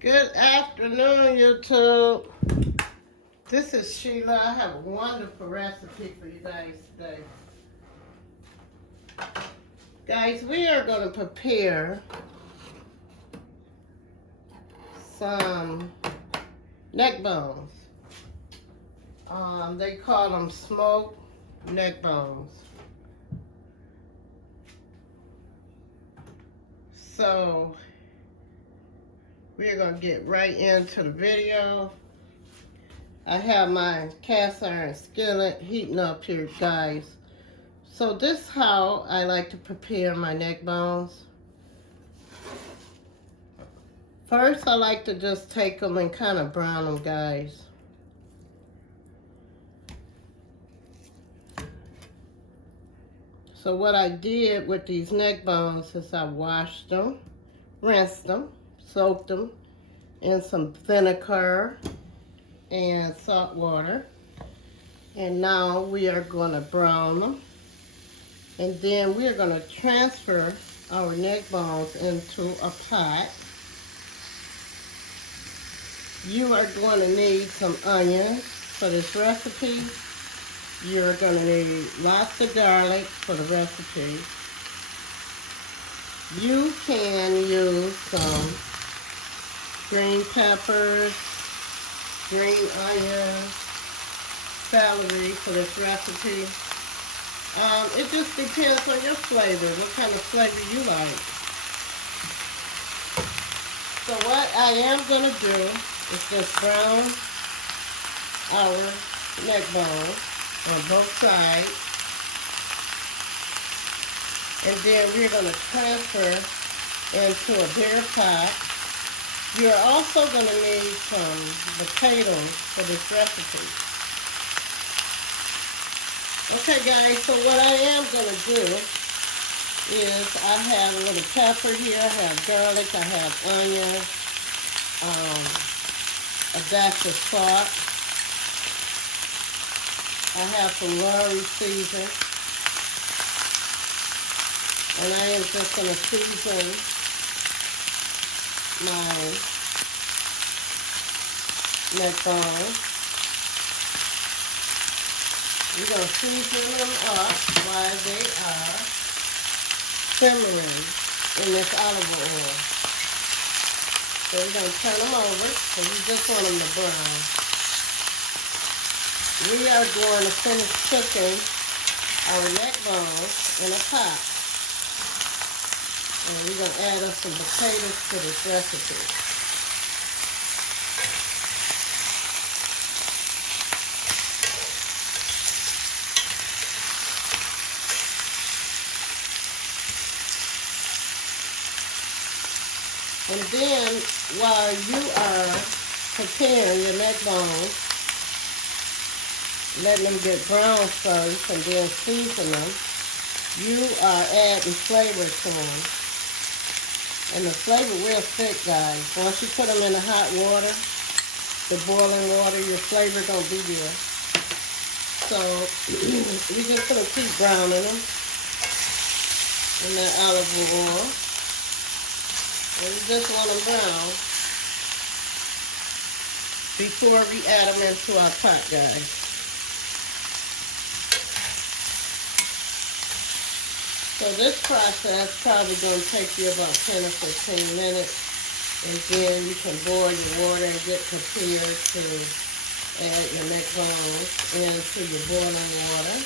Good afternoon, YouTube. This is Sheila. I have a wonderful recipe for you guys today. Guys, we are going to prepare some neck bones. They call them smoked neck bones. So, we're going to get right into the video. I have my cast iron skillet heating up here, guys. So this is how I like to prepare my neck bones. First, I like to just take them and kind of brown them, guys. So what I did with these neck bones is I washed them, rinsed them, soaked them in some vinegar and salt water. And now we are going to brown them. And then we are going to transfer our neck bones into a pot. You are going to need some onions for this recipe. You're going to need lots of garlic for the recipe. You can use some green peppers, green onions, celery for this recipe. It just depends on your flavor, what kind of flavor you like. So what I am going to do is just brown our neck bone on both sides. And then we're going to transfer into a bigger pot. You're also going to need some potatoes for this recipe. Okay guys, so what I am going to do is I have a little pepper here, I have garlic, I have onion, a dash of salt. I have some Lorry season. And I am just going to season my neck bones. We're going to season them up while they are simmering in this olive oil. So we're going to turn them over because we just want them to brown. We are going to finish cooking our neck bones in a pot. And we're going to add us some potatoes to this recipe. And then, while you are preparing your neck bones, letting them get brown first and then season them, you are adding flavor to them. And the flavor real thick, guys. Once you put them in the hot water, the boiling water, your flavor gonna be there. So, we're just gonna keep browning them in that olive oil. And we just want them brown before we add them into our pot, guys. So this process probably going to take you about 10 or 15 minutes. And then you can boil your water and get prepared to add your neck bones into your boiling water.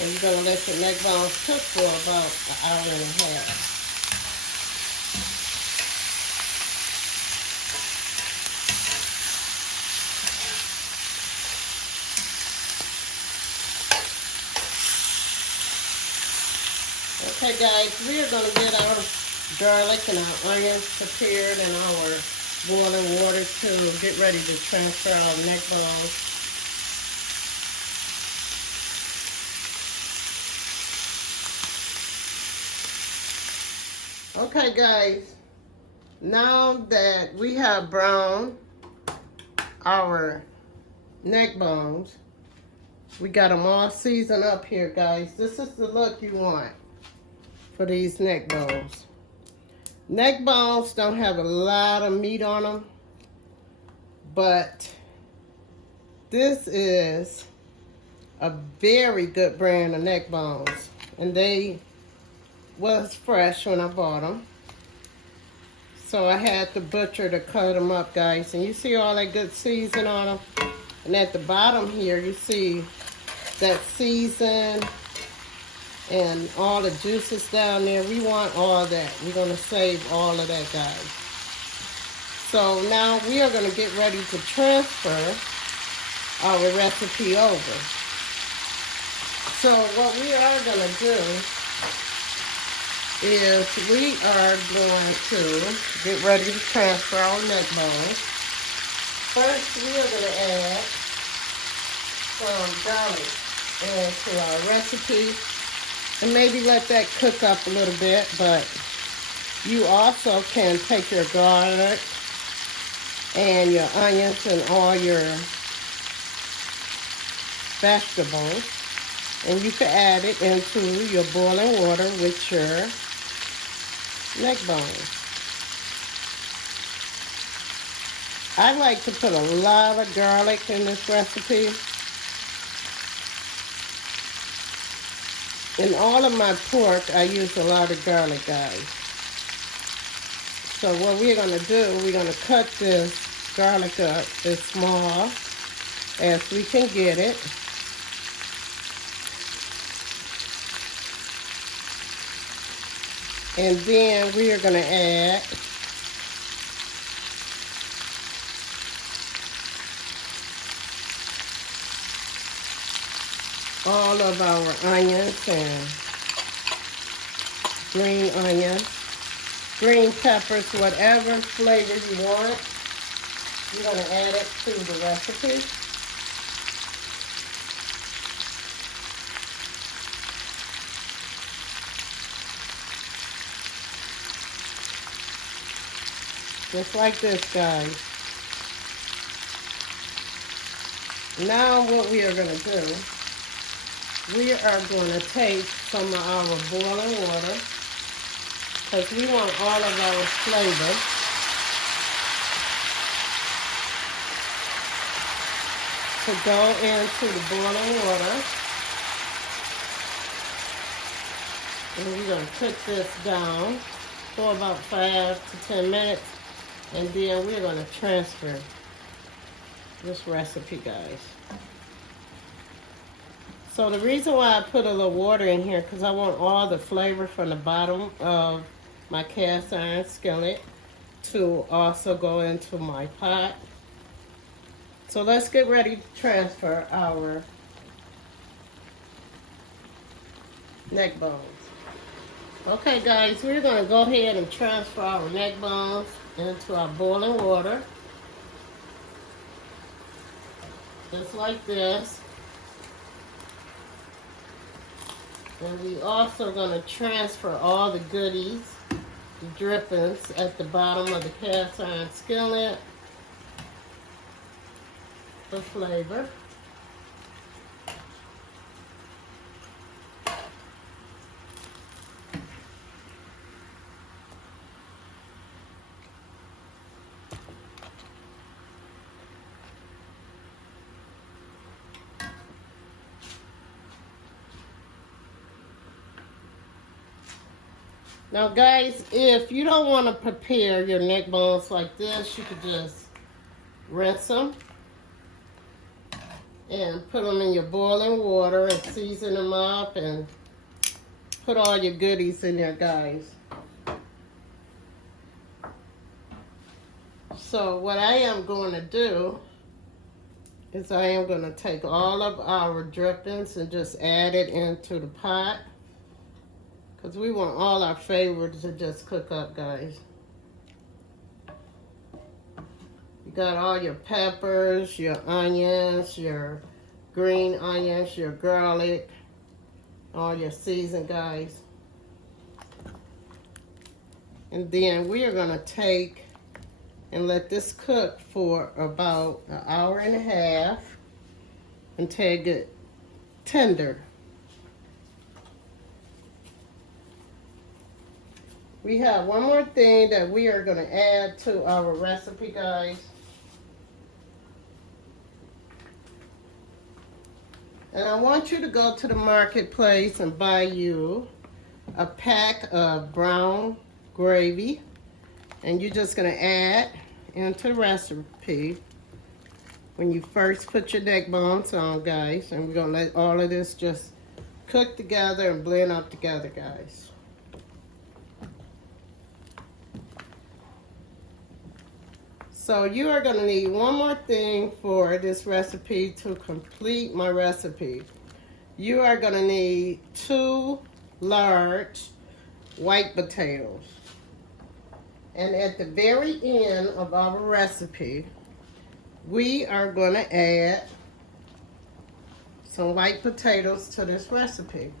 And you're going to let your neck bones cook for about an hour and a half. Okay guys, we are going to get our garlic and our onions prepared in our boiling water to get ready to transfer our neck bones. Okay guys, now that we have browned our neck bones, we got them all seasoned up here, guys. This is the look you want for these neck bones. Neck bones don't have a lot of meat on them, but this is a very good brand of neck bones. And they was fresh when I bought them. So I had the butcher to cut them up, guys. And you see all that good season on them? And at the bottom here, you see that season and all the juices down there. We want all that. We're going to save all of that, guys. So now we are going to get ready to transfer our recipe over. So what we are going to do is we are going to get ready to transfer our neck bones. First, we are going to add some garlic into our recipe and maybe let that cook up a little bit, but you also can take your garlic and your onions and all your vegetables, and you can add it into your boiling water with your neck bones. I like to put a lot of garlic in this recipe. In all of my pork, I use a lot of garlic, guys. So what we're going to do, we're going to cut this garlic up as small as we can get it. And then we are going to add all of our onions and green onions, green peppers, whatever flavor you want. You're going to add it to the recipe. Just like this, guys. Now what we are going to do, we are going to take some of our boiling water, because we want all of our flavor. To go into the boiling water. And we're going to cook this down for about 5 to 10 minutes. And then we're going to transfer this recipe, guys. So the reason why I put a little water in here, because I want all the flavor from the bottom of my cast iron skillet to also go into my pot. So let's get ready to transfer our neck bones. Okay, guys, we're going to go ahead and transfer our neck bones into our boiling water. Just like this. And we also going to transfer all the goodies, the drippings at the bottom of the cast iron skillet for flavor. Now guys, if you don't want to prepare your neck bones like this, you could just rinse them and put them in your boiling water and season them up and put all your goodies in there, guys. So what I am going to do is I am going to take all of our drippings and just add it into the pot. Because we want all our favorites to just cook up, guys. You got all your peppers, your onions, your green onions, your garlic, all your season, guys. And then we are going to take and let this cook for about an hour and a half until it gets tender. We have one more thing that we are going to add to our recipe, guys. And I want you to go to the marketplace and buy you a pack of brown gravy. And you're just going to add into the recipe when you first put your neck bones on, guys. And we're going to let all of this just cook together and blend up together, guys. So you are going to need one more thing for this recipe to complete my recipe. You are going to need 2 large white potatoes. And at the very end of our recipe, we are going to add some white potatoes to this recipe.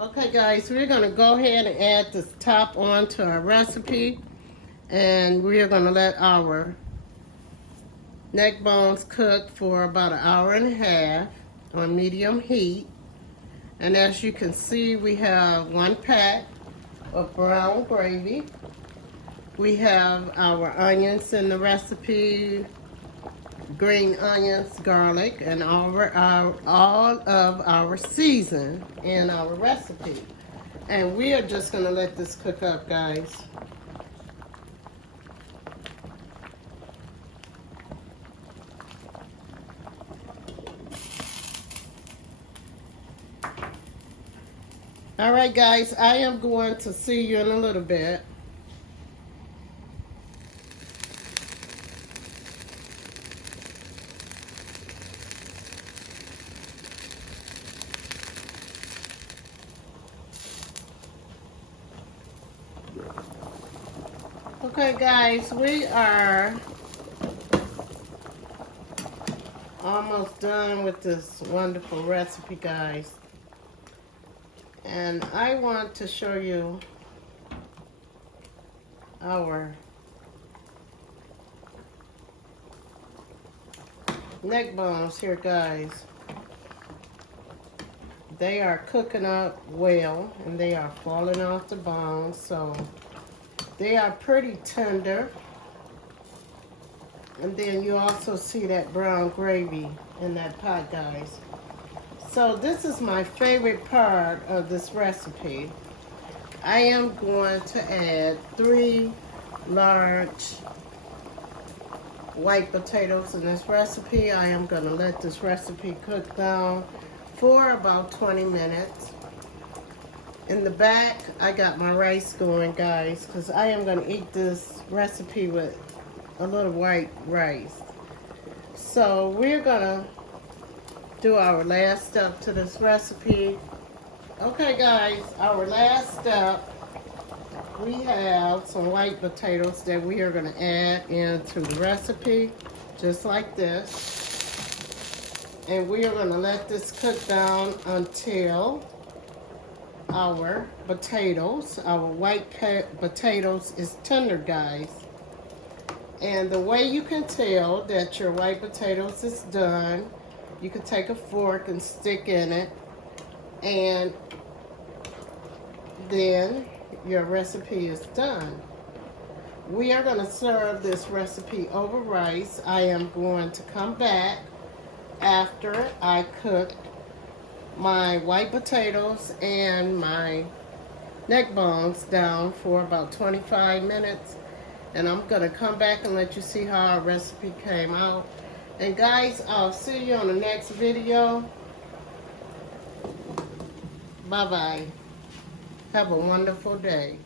Okay guys, we're going to go ahead and add this top onto our recipe, and we're going to let our neck bones cook for about 1.5 hours on medium heat. And as you can see, we have 1 pack of brown gravy. We have our onions in the recipe, green onions, garlic, and all of our season in our recipe. And we are just going to let this cook up, guys. All right, guys, I am going to see you in a little bit. Okay guys, we are almost done with this wonderful recipe, guys. And I want to show you our neck bones here, guys. They are cooking up well and they are falling off the bones, so they are pretty tender. And then you also see that brown gravy in that pot, guys. So this is my favorite part of this recipe. I am going to add 3 large white potatoes in this recipe. I am going to let this recipe cook down for about 20 minutes. In the back, I got my rice going, guys, because I am going to eat this recipe with a little white rice. So we're going to do our last step to this recipe. Okay, guys, our last step, we have some white potatoes that we are going to add into the recipe, just like this. And we are going to let this cook down until our potatoes, our white potatoes is tender, guys. And the way you can tell that your white potatoes is done, you can take a fork and stick in it, and then your recipe is done. We are going to serve this recipe over rice. I am going to come back after I cook my white potatoes and my neck bones down for about 25 minutes. And I'm going to come back and let you see how our recipe came out. And guys, I'll see you on the next video. Bye-bye. Have a wonderful day.